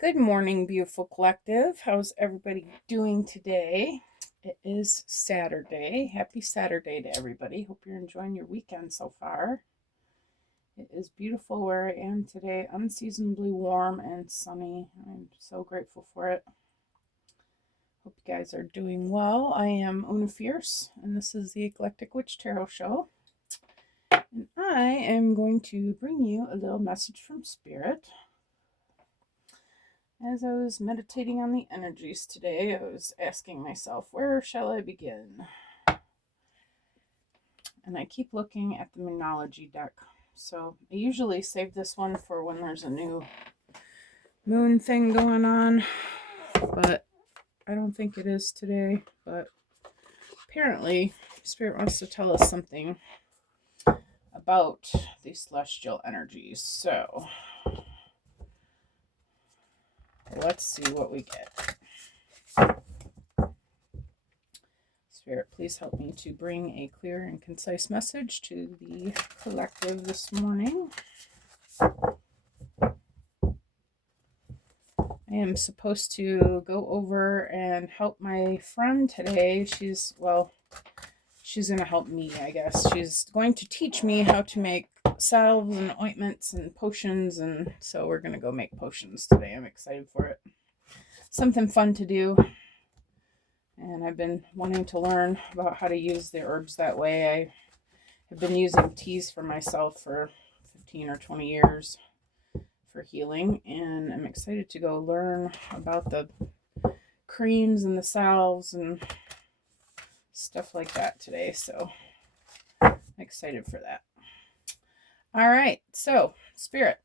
Good morning, beautiful collective. How's everybody doing today? It is Saturday. Happy Saturday to everybody. Hope you're enjoying your weekend so far. It is beautiful where I am today, unseasonably warm and sunny. I'm so grateful for it. Hope you guys are doing well. I am Una Fierce, and this is the Eclectic Witch Tarot Show. And I am going to bring you a little message from Spirit. As I was meditating on the energies today, I was asking myself, where shall I begin? And I keep looking at the Moonology deck. So I usually save this one for when there's a new moon thing going on, but I don't think it is today. But apparently, Spirit wants to tell us something about these celestial energies. So let's see what we get. Spirit, please help me to bring a clear and concise message to the collective this morning. I am supposed to go over and help my friend today. She's going to help me, I guess. She's going to teach me how to make salves and ointments and potions, and so we're going to go make potions today. I'm excited for it. Something fun to do. And I've been wanting to learn about how to use the herbs that way. I have been using teas for myself for 15 or 20 years for healing, and I'm excited to go learn about the creams and the salves and stuff like that today. So I'm excited for that. All right, so Spirit,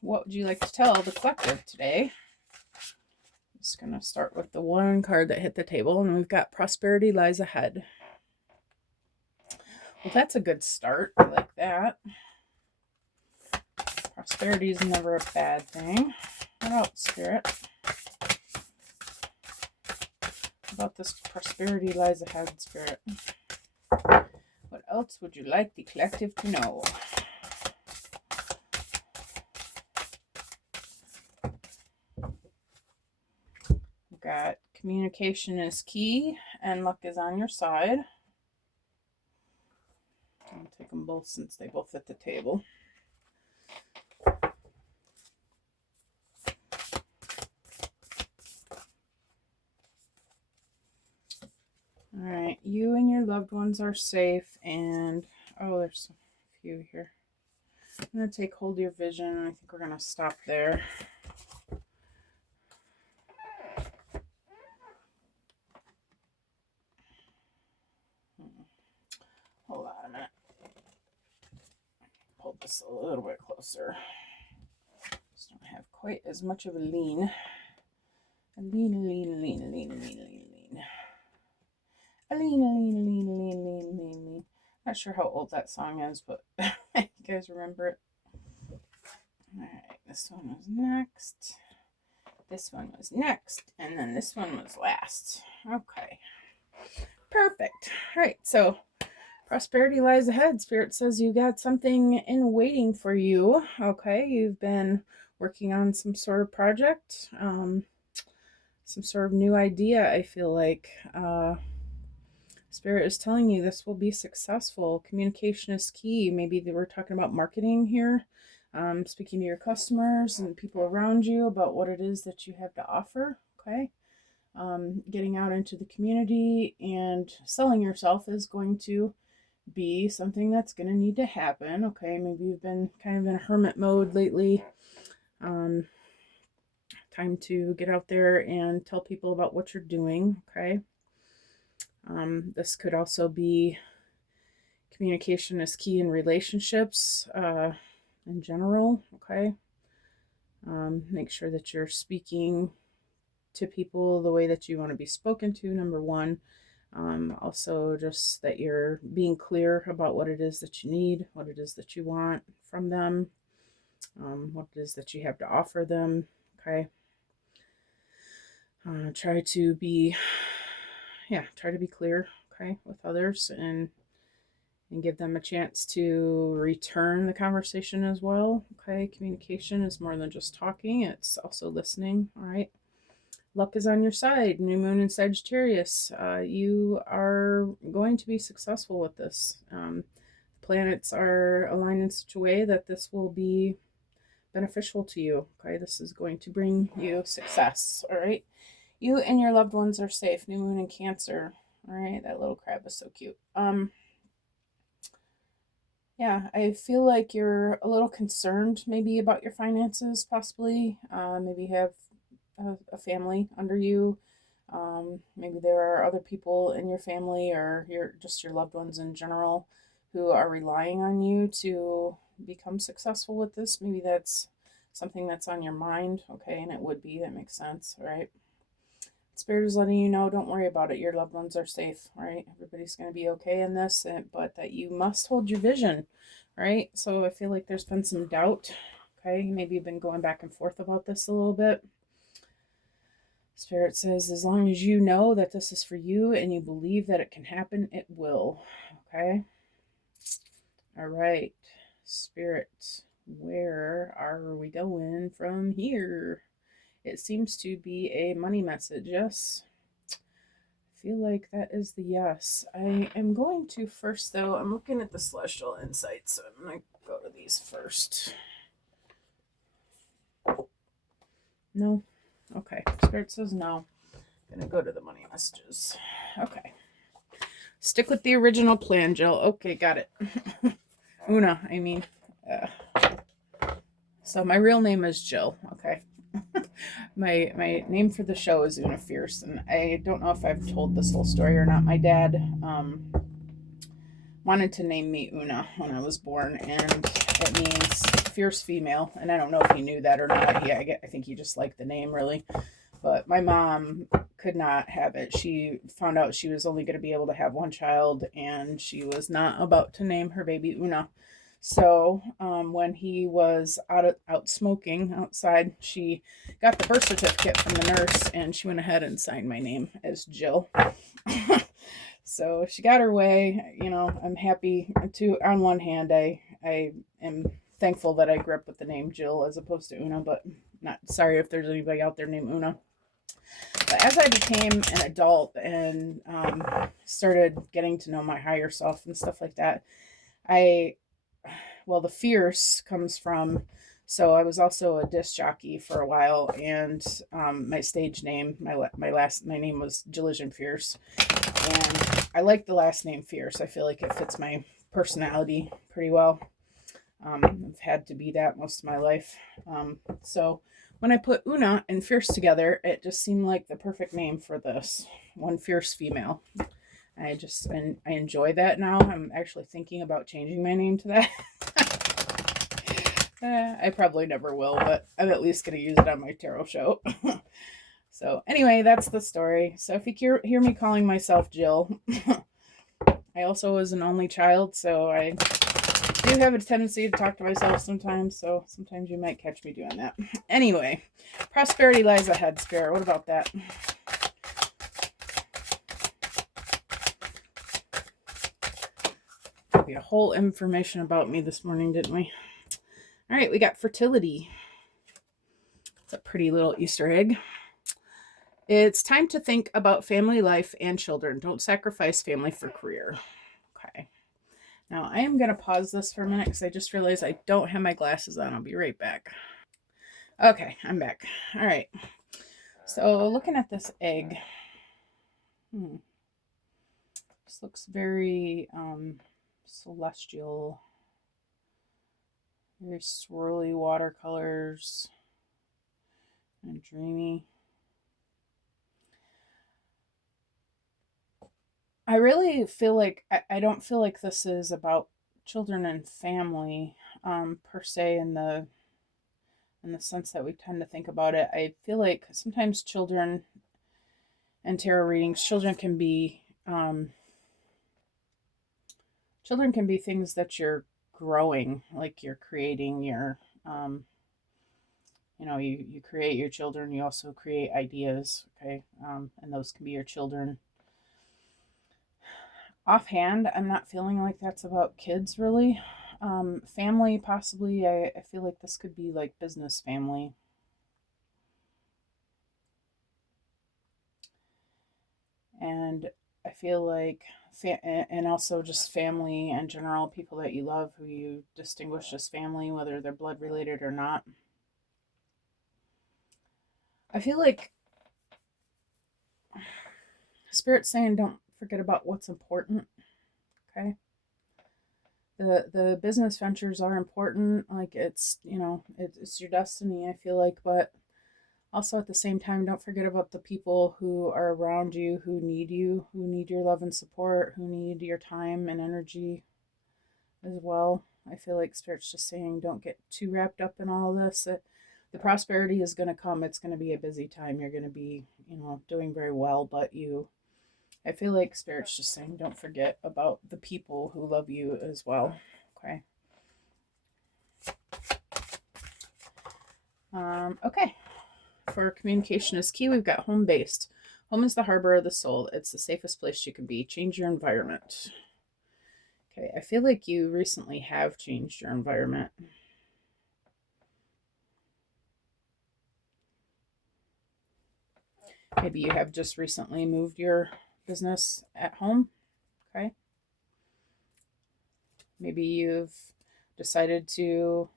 what would you like to tell the collective today? I'm just going to start with the one card that hit the table, and we've got Prosperity Lies Ahead. Well, that's a good start. I like that. Prosperity is never a bad thing. What else, Spirit? About this Prosperity Lies Ahead, Spirit. What else would you like the collective to know? We've got communication is key and luck is on your side. I'll take them both since they both hit the table. All right, you and your loved ones are safe, and there's a few here. I'm going to take hold of your vision. I think we're going to stop there. Hold on a minute. Hold this a little bit closer. Just don't have quite as much of a lean. A lean. Not sure how old that song is, but you guys remember it? Alright, this one was next. This one was next. And then this one was last. Okay. Perfect. Alright, so prosperity lies ahead. Spirit says you got something in waiting for you. Okay, you've been working on some sort of project, some sort of new idea, I feel like. Spirit is telling you this will be successful. Communication is key. Maybe we're talking about marketing here, speaking to your customers and people around you about what it is that you have to offer. Okay. Getting out into the community and selling yourself is going to be something that's going to need to happen. Okay. Maybe you've been kind of in a hermit mode lately. Time to get out there and tell people about what you're doing. Okay. This could also be communication is key in relationships in general. Okay. Make sure that you're speaking to people the way that you want to be spoken to, number one. Also, just that you're being clear about what it is that you need, what it is that you want from them, what it is that you have to offer them. Okay. Try to be clear, okay, with others, and and give them a chance to return the conversation as well. Okay, communication is more than just talking, it's also listening. All right. Luck is on your side. New moon in Sagittarius. You are going to be successful with this. Planets are aligned in such a way that this will be beneficial to you. Okay, this is going to bring you success. All right. You and your loved ones are safe. New moon in Cancer. All right, that little crab is so cute. Yeah, I feel like you're a little concerned maybe about your finances, possibly. Maybe have a family under you. Maybe there are other people in your family or your loved ones in general who are relying on you to become successful with this. Maybe that's something that's on your mind. Okay, and it would be, that makes sense, right? Spirit is letting you know, don't worry about it. Your loved ones are safe, right? Everybody's going to be okay in this, but that you must hold your vision, right? So I feel like there's been some doubt. Okay, maybe you've been going back and forth about this a little bit. Spirit says, as long as you know that this is for you and you believe that it can happen, it will. Okay. All right. Spirit, where are we going from here? It seems to be a money message. Yes. I feel like that is the yes. I am going to first, though, I'm looking at the celestial insights, so I'm going to go to these first. No. Okay. Spirit says no. I'm going to go to the money messages. Okay. Stick with the original plan, Jill. Okay, got it. Una, I mean. So my real name is Jill. Okay. my name for the show is Una Fierce, and I don't know if I've told this whole story or not. My dad wanted to name me Una when I was born, and it means fierce female. And I don't know if he knew that or not. Yeah, I think he just liked the name, really. But my mom could not have it. She found out she was only going to be able to have one child, and she was not about to name her baby Una. So when he was out smoking outside, she got the birth certificate from the nurse, and she went ahead and signed my name as Jill. So she got her way. You know, I'm happy to. On one hand, I am thankful that I grew up with the name Jill as opposed to Una, but not sorry if there's anybody out there named Una. But as I became an adult and started getting to know my higher self and stuff like that, the fierce comes from, so I was also a disc jockey for a while, and my stage name, my name was Jillian Fierce, and I like the last name Fierce. I feel like it fits my personality pretty well. I've had to be that most of my life. So when I put Una and Fierce together, it just seemed like the perfect name for this one fierce female. I enjoy that now. I'm actually thinking about changing my name to that. I probably never will, but I'm at least going to use it on my tarot show. So anyway, that's the story. So if you hear me calling myself Jill, I also was an only child, so I do have a tendency to talk to myself sometimes, so sometimes you might catch me doing that. Anyway, prosperity lies ahead, Spirit. What about that? We had a whole information about me this morning, didn't we? All right, we got fertility. It's a pretty little Easter egg. It's time to think about family life and children. Don't sacrifice family for career. Okay. Now, I am going to pause this for a minute because I just realized I don't have my glasses on. I'll be right back. Okay, I'm back. All right. So, looking at this egg, this looks very celestial, very swirly watercolors and dreamy. I really feel like I don't feel like this is about children and family per se in the sense that we tend to think about it. I feel like sometimes children and tarot readings, children can be things that you're growing, like you're creating your you create your children, you also create ideas, okay, and those can be your children. Offhand, I'm not feeling like that's about kids really. Family, possibly. I feel like this could be like business family. And I feel like, and also just family in general, people that you love who you distinguish as family, whether they're blood related or not. I feel like Spirit's saying don't forget about what's important, okay? The business ventures are important, like it's, it's your destiny, I feel like, but also at the same time, don't forget about the people who are around you, who need your love and support, who need your time and energy as well. I feel like Spirit's just saying don't get too wrapped up in all of this. The prosperity is going to come. It's going to be a busy time. You're going to be, doing very well, but I feel like Spirit's just saying don't forget about the people who love you as well. Okay. Okay. For communication is key, we've got home based. Home is the harbor of the soul. It's the safest place you can be. Change your environment. Okay, I feel like you recently have changed your environment. Maybe you have just recently moved your business at home. Okay. Maybe you've decided to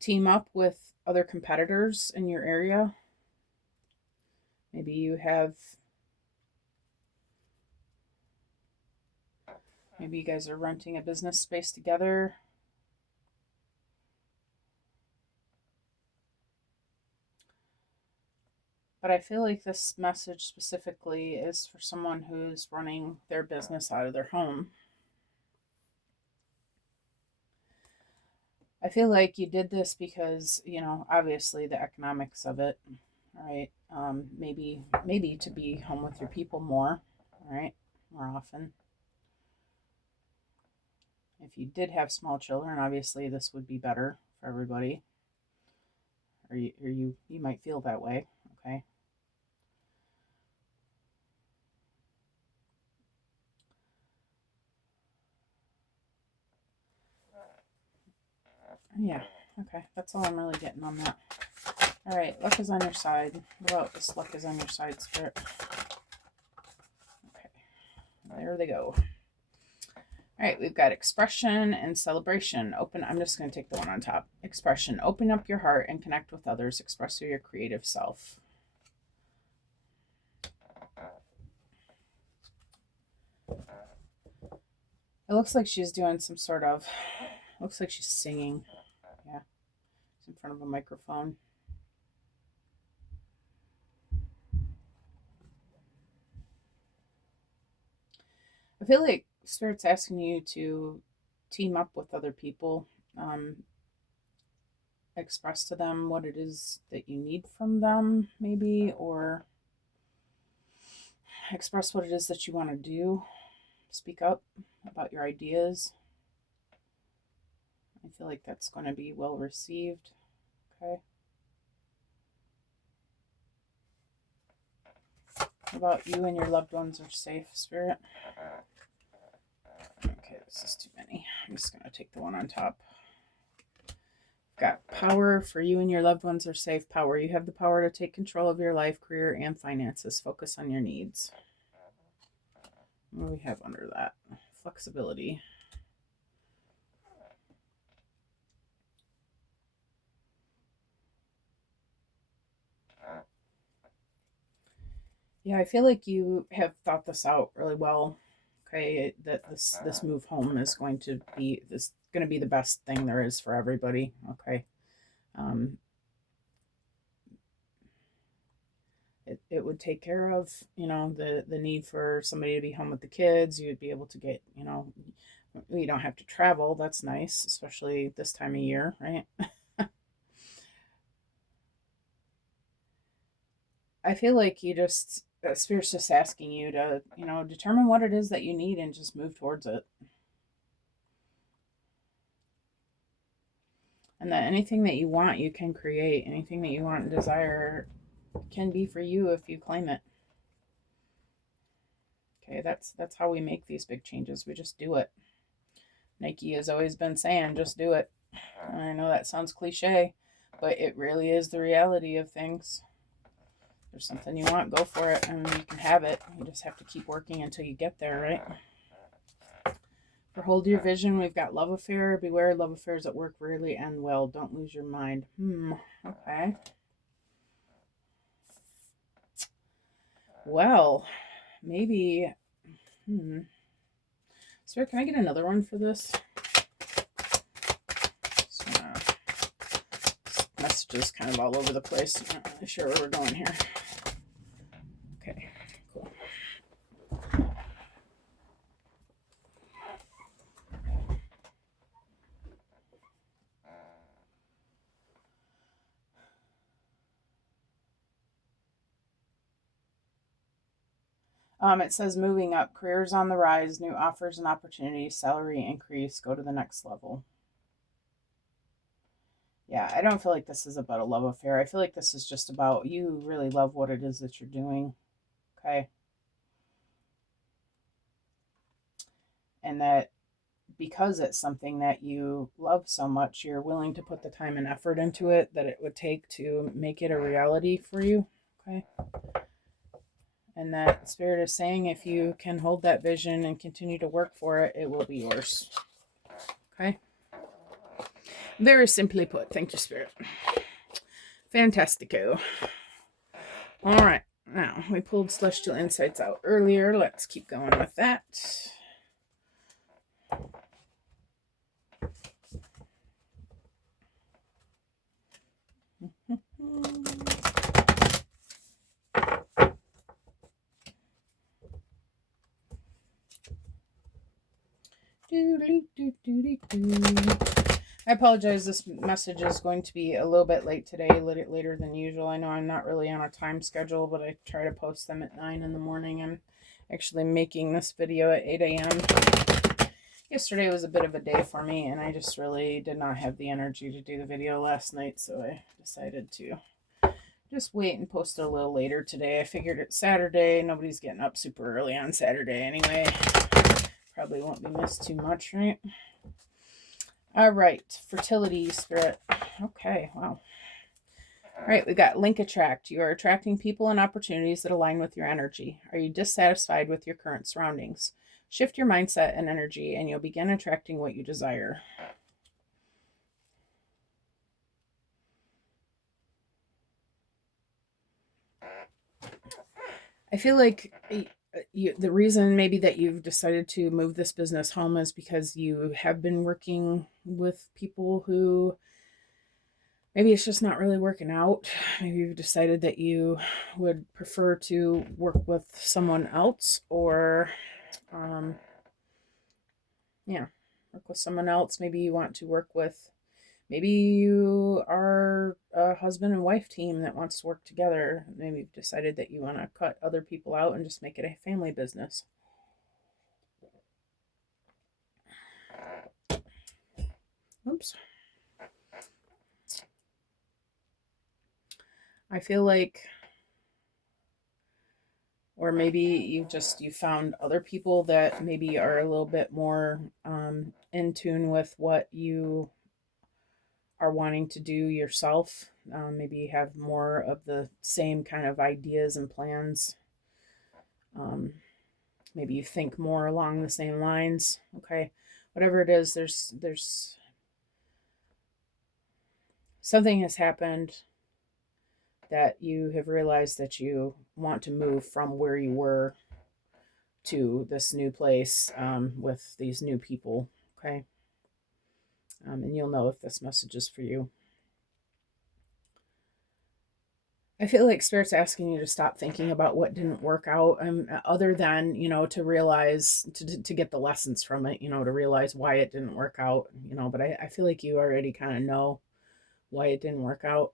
team up with other competitors in your area. Maybe you have, maybe you guys are renting a business space together. But I feel like this message specifically is for someone who's running their business out of their home. I feel like you did this because, obviously the economics of it, right? Maybe to be home with your people more, right? More often. If you did have small children, obviously this would be better for everybody. Or you might feel that way, okay? Yeah, okay. That's all I'm really getting on that. All right, luck is on your side. What about this luck is on your side, Spirit? Okay, there they go. All right, we've got expression and celebration. I'm just going to take the one on top. Expression. Open up your heart and connect with others. Express your creative self. It looks like she's doing some sort of, looks like she's singing. Yeah, she's in front of a microphone. I feel like Spirit's asking you to team up with other people, express to them what it is that you need from them, maybe, or express what it is that you want to do. Speak up about your ideas. I feel like that's going to be well received. Okay. How about you and your loved ones are safe, Spirit? Okay, this is too many. I'm just going to take the one on top. Got power for you and your loved ones are safe. Power. You have the power to take control of your life, career, and finances. Focus on your needs. What do we have under that? Flexibility. Yeah, I feel like you have thought this out really well. Okay, that this move home is going to be the best thing there is for everybody. Okay, um, it would take care of the need for somebody to be home with the kids. You'd be able to get you don't have to travel. That's nice, especially this time of year, right? I feel like you just Spirit's just asking you to determine what it is that you need and just move towards it. And that anything that you want, you can create. Anything that you want and desire can be for you if you claim it. Okay, that's how we make these big changes. We just do it. Nike has always been saying, just do it. I know that sounds cliche, but it really is the reality of things. There's something you want, go for it, and you can have it. You just have to keep working until you get there, right? For hold your vision, we've got love affair. Beware, love affairs at work rarely end well. Don't lose your mind. Okay. Well, maybe. Sir, can I get another one for this? Messages kind of all over the place. I'm not really sure where we're going here. Okay, cool. It says moving up, careers on the rise, new offers and opportunities, salary increase, go to the next level. Yeah, I don't feel like this is about a love affair. I feel like this is just about you really love what it is that you're doing. Okay. And that because it's something that you love so much, you're willing to put the time and effort into it that it would take to make it a reality for you. Okay. And that Spirit is saying if you can hold that vision and continue to work for it, it will be yours. Okay. Very simply put. Thank you, Spirit. Fantastico. All right. Now, we pulled Celestial Insights out earlier. Let's keep going with that. I apologize. This message is going to be a little bit late today, later than usual. I know I'm not really on a time schedule, but I try to post them at 9 in the morning. I'm actually making this video at 8 a.m. Yesterday was a bit of a day for me, and I just really did not have the energy to do the video last night, so I decided to just wait and post it a little later today. I figured it's Saturday. Nobody's getting up super early on Saturday anyway. Probably won't be missed too much, right? All right, fertility, Spirit. Okay, wow. All right, we got link attract. You are attracting people and opportunities that align with your energy. Are you dissatisfied with your current surroundings? Shift your mindset and energy, and you'll begin attracting what you desire. I feel like the reason maybe that you've decided to move this business home is because you have been working with people who maybe it's just not really working out. Maybe you've decided that you would prefer to work with someone else, or work with someone else. Maybe you want to work with, maybe you are a husband and wife team that wants to work together. Maybe you've decided that you want to cut other people out and just make it a family business. Oops. I feel like, or maybe you found other people that maybe are a little bit more in tune with what you are wanting to do yourself. Maybe you have more of the same kind of ideas and plans. Maybe you think more along the same lines. Okay, whatever it is, there's something has happened that you have realized that you want to move from where you were to this new place with these new people. Okay, and you'll know if this message is for you. I feel like Spirit's asking you to stop thinking about what didn't work out, other than, to realize, to get the lessons from it, to realize why it didn't work out, but I feel like you already kind of know why it didn't work out.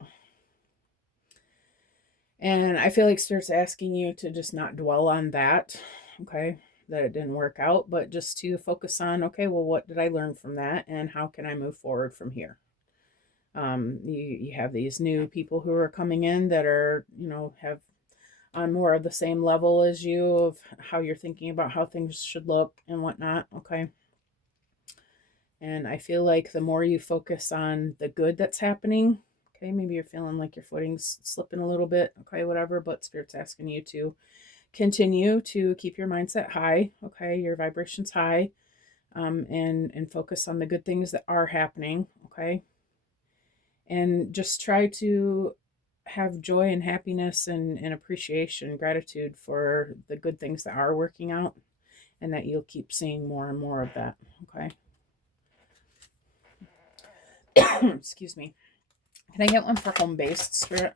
And I feel like Spirit's asking you to just not dwell on that, okay, that it didn't work out, but just to focus on, okay, well, what did I learn from that, and how can I move forward from here? You have these new people who are coming in that are, have on more of the same level as you of how you're thinking about how things should look and whatnot. Okay. And I feel like the more you focus on the good that's happening, okay, maybe you're feeling like your footing's slipping a little bit, okay, whatever, but Spirit's asking you to continue to keep your mindset high, okay, your vibration's high, and focus on the good things that are happening, okay, and just try to have joy and happiness and appreciation, gratitude for the good things that are working out, and that you'll keep seeing more and more of that, okay. Excuse me. Can I get one for home based, Spirit?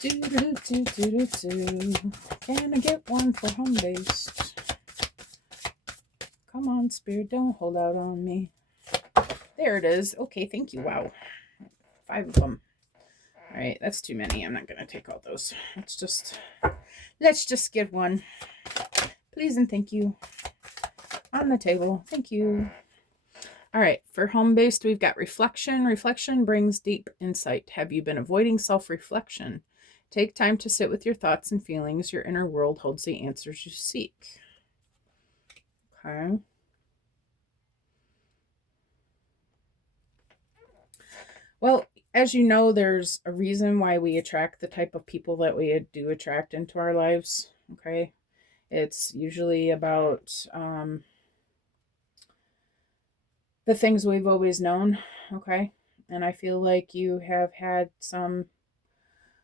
Can I get one for home based? Come on, Spirit, don't hold out on me. There it is. Okay, thank you. Wow. 5 of them. All right, that's too many. I'm not going to take all those. Let's just get one. Please and thank you. On the table. Thank you. All right, for home-based, we've got reflection. Reflection brings deep insight. Have you been avoiding self-reflection? Take time to sit with your thoughts and feelings. Your inner world holds the answers you seek. Okay. Well, as you know, there's a reason why we attract the type of people that we do attract into our lives. Okay. It's usually about the things we've always known. Okay. And I feel like you have had some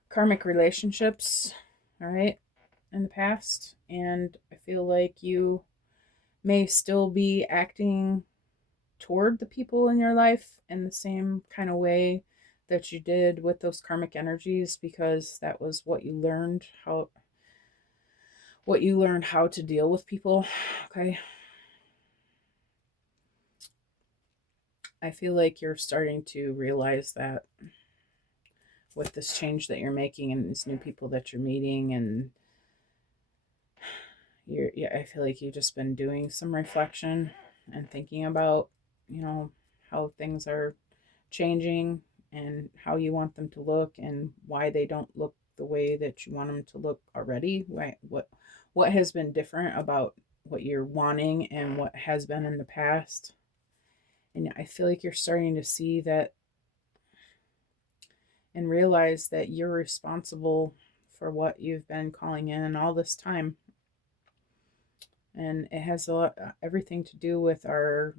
karmic relationships, all right, in the past. And I feel like you may still be acting toward the people in your life in the same kind of way that you did with those karmic energies, because that was what you learned how to deal with people. Okay. I feel like you're starting to realize that with this change that you're making and these new people that you're meeting, and I feel like you've just been doing some reflection and thinking about, how things are changing and how you want them to look and why they don't look the way that you want them to look already. Right? What has been different about what you're wanting and what has been in the past. And I feel like you're starting to see that and realize that you're responsible for what you've been calling in all this time. And it has everything to do with our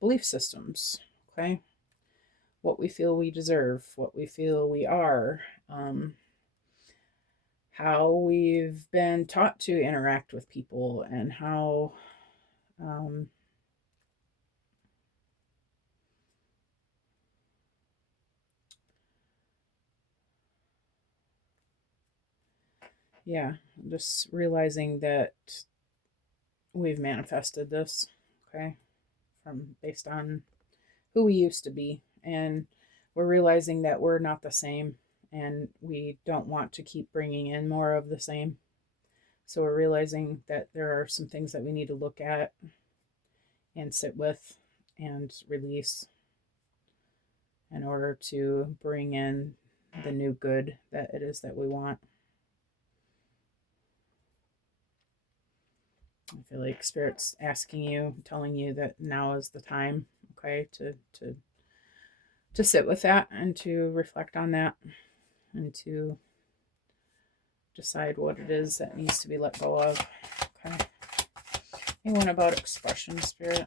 belief systems, okay? What we feel we deserve, what we feel we are, how we've been taught to interact with people, and how yeah, just realizing that we've manifested this, okay, from based on who we used to be, and we're realizing that we're not the same, and we don't want to keep bringing in more of the same. So we're realizing that there are some things that we need to look at and sit with and release in order to bring in the new good that it is that we want. I feel like Spirit's asking you, telling you that now is the time, okay, to sit with that and to reflect on that and to decide what it is that needs to be let go of. Okay. And what about expression, Spirit?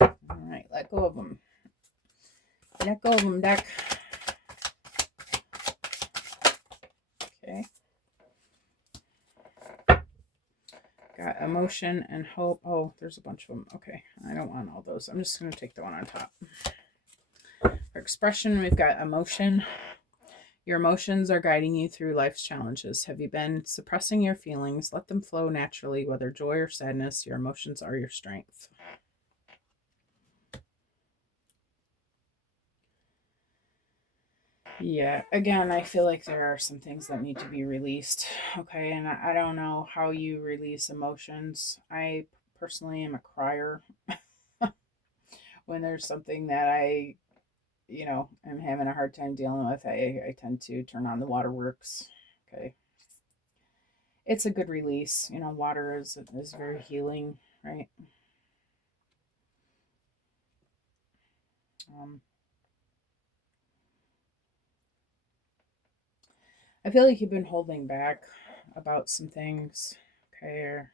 All right, let go of them. Let go of them, deck. Okay. Got emotion and hope. Oh, there's a bunch of them. Okay, I don't want all those. I'm just going to take the one on top. For expression, we've got emotion. Your emotions are guiding you through life's challenges. Have you been suppressing your feelings? Let them flow naturally, whether joy or sadness. Your emotions are your strength. Yeah, again, I feel like there are some things that need to be released. Okay, and I don't know how you release emotions. I personally am a crier. When there's something that I'm having a hard time dealing with, I tend to turn on the waterworks. Okay. It's a good release. Water is very healing, right? Um, I feel like you've been holding back about some things, okay, or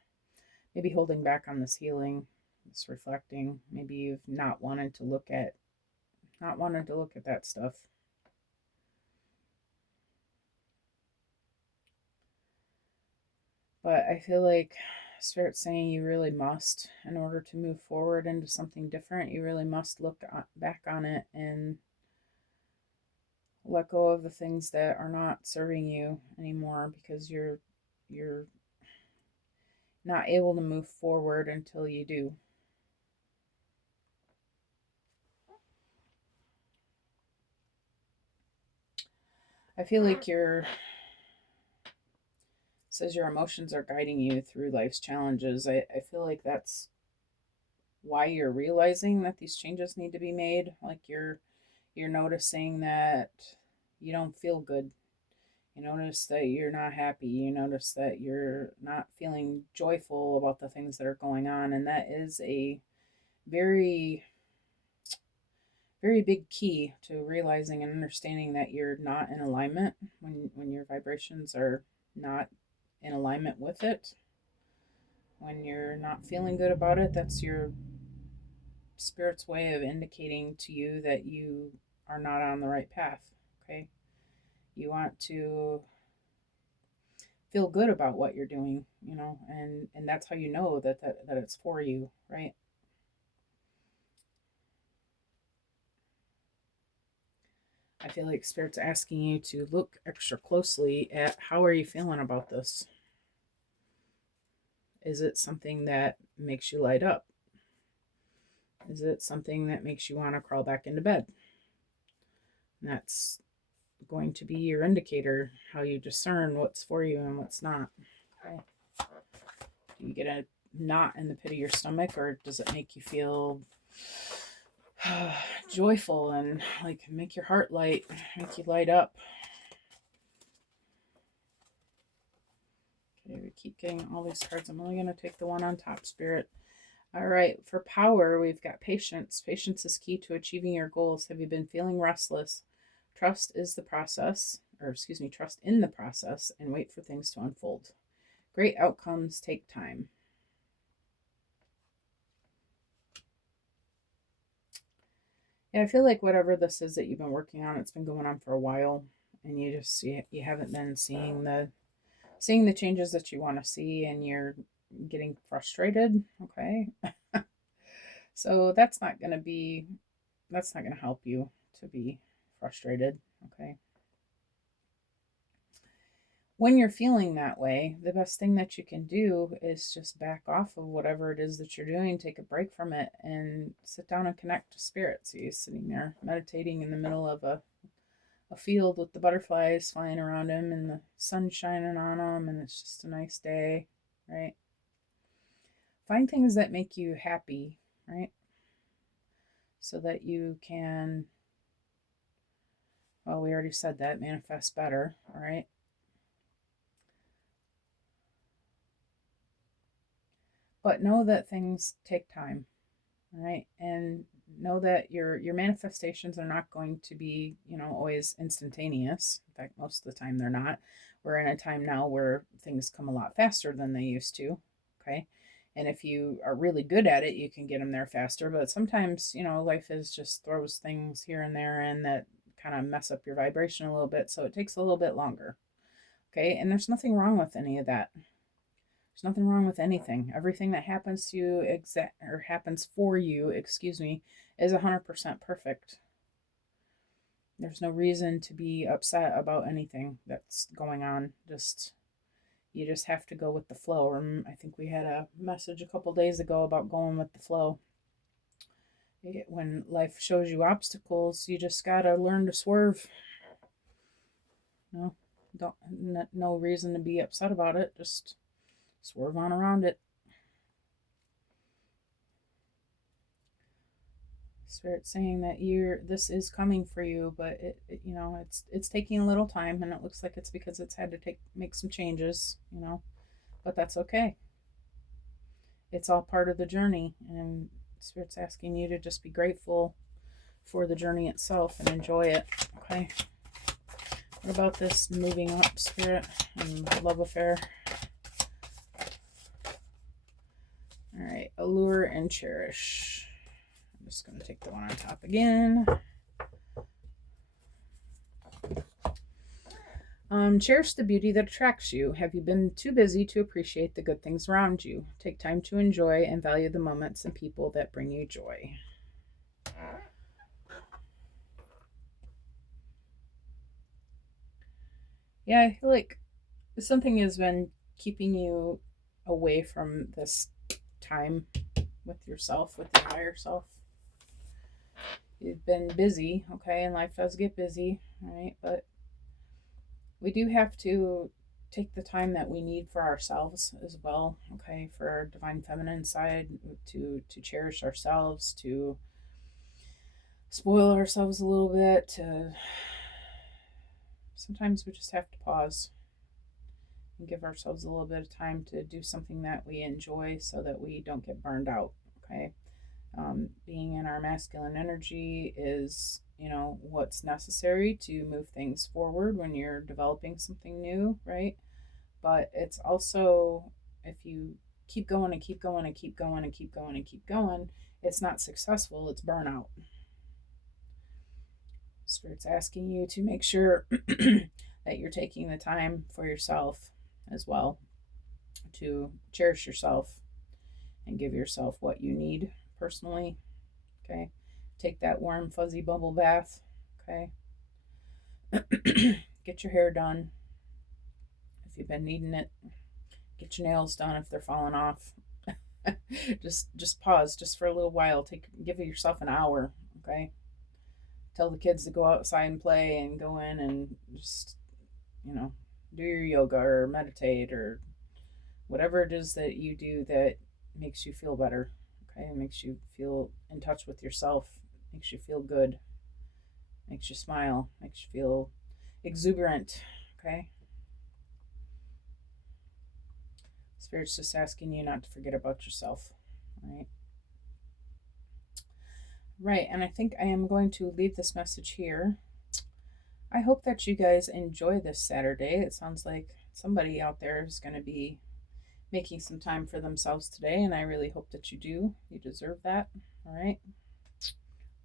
maybe holding back on this healing, this reflecting. Maybe you've not wanted to look at that stuff. But I feel like Spirit's saying you really must, in order to move forward into something different, you really must look back on it and let go of the things that are not serving you anymore, because you're not able to move forward until you do. I feel like says your emotions are guiding you through life's challenges. I feel like that's why you're realizing that these changes need to be made. Like you're noticing that you don't feel good. You notice that you're not happy. You notice that you're not feeling joyful about the things that are going on. And that is a very, very big key to realizing and understanding that you're not in alignment when your vibrations are not in alignment with it. When you're not feeling good about it, that's your spirit's way of indicating to you that you are not on the right path. Okay. You want to feel good about what you're doing, and that's how you know that it's for you, right? I feel like spirit's asking you to look extra closely at how are you feeling about this. Is it something that makes you light up? Is it something that makes you want to crawl back into bed? And that's going to be your indicator, how you discern what's for you and what's not. Okay. Do you get a knot in the pit of your stomach, or does it make you feel joyful and like make your heart light, make you light up? Okay, we keep getting all these cards. I'm only going to take the one on top, Spirit. All right, for power, we've got patience. Patience is key to achieving your goals. Have you been feeling restless? Trust in the process and wait for things to unfold. Great outcomes take time. Yeah, I feel like whatever this is that you've been working on, it's been going on for a while, and you haven't been seeing the changes that you want to see, and you're getting frustrated. Okay. So that's not going to help you to be frustrated. Okay. When you're feeling that way, the best thing that you can do is just back off of whatever it is that you're doing, take a break from it, and sit down and connect to spirit. So you're sitting there meditating in the middle of a field with the butterflies flying around him and the sun shining on him, and it's just a nice day, right? Find things that make you happy, right? So that you can, well, we already said that, manifest better, all right? But know that things take time, all right? And know that your manifestations are not going to be, always instantaneous. In fact, most of the time they're not. We're in a time now where things come a lot faster than they used to, okay? And if you are really good at it, you can get them there faster. But sometimes, life is just throws things here and there in that kind of mess up your vibration a little bit. So it takes a little bit longer. Okay. And there's nothing wrong with any of that. There's nothing wrong with anything. Everything that happens to you happens for you, excuse me, is 100% perfect. There's no reason to be upset about anything that's going on. You just have to go with the flow. I think we had a message a couple days ago about going with the flow. When life shows you obstacles, you just gotta learn to swerve. No, no reason to be upset about it. Just swerve on around it. Spirit saying that this is coming for you, but it's taking a little time, and it looks like it's because it's had to make some changes, but that's okay. It's all part of the journey, and Spirit's asking you to just be grateful for the journey itself and enjoy it. Okay. What about this moving up, Spirit, and love affair? All right, allure and cherish. I'm just going to take the one on top again. Cherish the beauty that attracts you. Have you been too busy to appreciate the good things around you? Take time to enjoy and value the moments and people that bring you joy. Yeah, I feel like something has been keeping you away from this time with yourself, with your higher self. You've been busy, okay, and life does get busy, right? But we do have to take the time that we need for ourselves as well, okay, for our divine feminine side, to cherish ourselves, to spoil ourselves a little bit, to sometimes we just have to pause and give ourselves a little bit of time to do something that we enjoy so that we don't get burned out, okay? Being in our masculine energy is, what's necessary to move things forward when you're developing something new, right? But it's also, if you keep going and keep going and keep going and keep going and keep going, it's not successful, it's burnout. Spirit's asking you to make sure that you're taking the time for yourself as well, to cherish yourself and give yourself what you need personally, okay? Take that warm, fuzzy bubble bath, okay? Get your hair done if you've been needing it. Get your nails done if they're falling off. just pause just for a little while. Give yourself an hour, okay? Tell the kids to go outside and play, and go in and just, do your yoga or meditate or whatever it is that you do that makes you feel better, okay? It makes you feel in touch with yourself, makes you feel good, makes you smile, makes you feel exuberant, okay? Spirit's just asking you not to forget about yourself, right? Right, and I think I am going to leave this message here. I hope that you guys enjoy this Saturday. It sounds like somebody out there is going to be making some time for themselves today, and I really hope that you do. You deserve that, all right?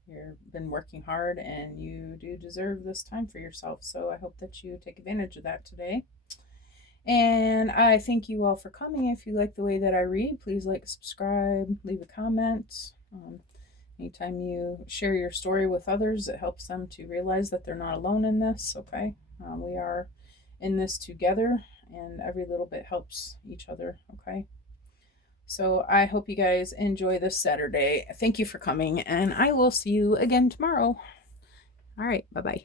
You've been working hard, and you do deserve this time for yourself, so I hope that you take advantage of that today. And I thank you all for coming. If you like the way that I read, please like, subscribe, leave a comment. Anytime you share your story with others, it helps them to realize that they're not alone in this, okay? We are in this together, and every little bit helps each other, okay? So I hope you guys enjoy this Saturday. Thank you for coming, and I will see you again tomorrow. All right, bye-bye.